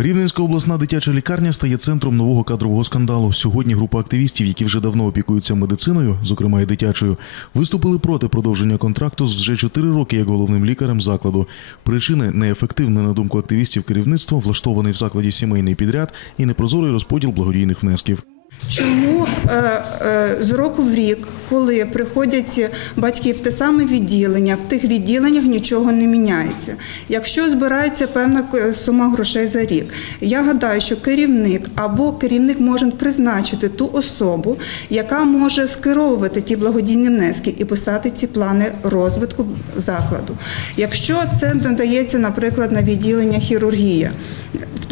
Рівненська обласна дитяча лікарня стає центром нового кадрового скандалу. Сьогодні група активістів, які вже давно опікуються медициною, зокрема і дитячою, виступили проти продовження контракту з вже 4 роки як головним лікарем закладу. Причини неефективне, на думку активістів, керівництво, влаштований в закладі сімейний підряд і непрозорий розподіл благодійних внесків. Чому е, е, з року в рік, коли приходять батьки в те саме відділення, в тих відділеннях нічого не міняється. Якщо збирається певна е, сума грошей за рік, я гадаю, що керівник або керівник може призначити ту особу, яка може скеровувати ті благодійні внески і писати ці плани розвитку закладу. Якщо це надається, наприклад, на відділення хірургія,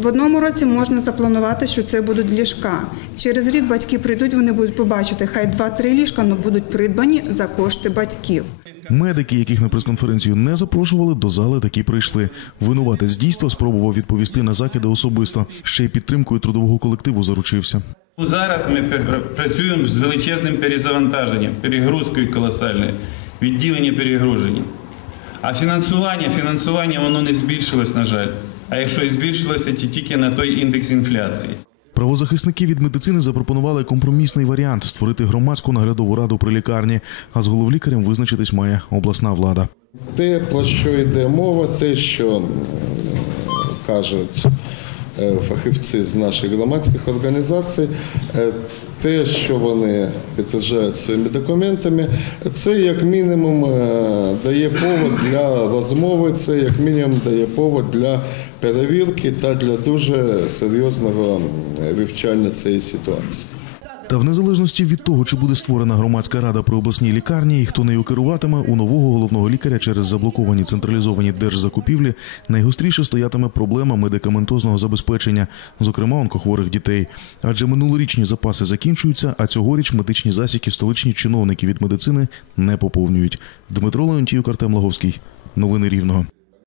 в одному році можна запланувати, що це будуть ліжка. Через рік батьки прийдуть, вони будуть побачити, хай 2-3 ліжка, але будуть придбані за кошти батьків. Медики, яких на прес-конференцію не запрошували, до зали таки прийшли. Винуватець дійства спробував відповісти на закиди особисто. Ще й підтримкою трудового колективу заручився. Зараз ми працюємо з величезним перезавантаженням, перегрузкою колосальною, відділення перегружені. А фінансування, фінансування воно не збільшилось, на жаль. А якщо і збільшилося, то тільки на той індекс інфляції. Правозахисники від медицини запропонували компромісний варіант створити громадську наглядову раду при лікарні, а з головлікарем визначитись має обласна влада. Те, про що йде мова, те, що кажуть фахівці з наших громадських організацій, е, те, що вони підтверджують своїми документами, це як мінімум е, дає повод для розмови, це як мінімум дає повод для перевірки та для дуже серйозного вивчання цієї ситуації. Та в незалежності від того, чи буде створена громадська рада при обласній лікарні і хто нею керуватиме, у нового головного лікаря через заблоковані централізовані держзакупівлі найгостріше стоятиме проблема медикаментозного забезпечення, зокрема онкохворих дітей. Адже минулорічні запаси закінчуються, а цьогоріч медичні засіки столичні чиновники від медицини не поповнюють. Дмитро Леонтіюк, Артем Лаговський. Новини Рівного.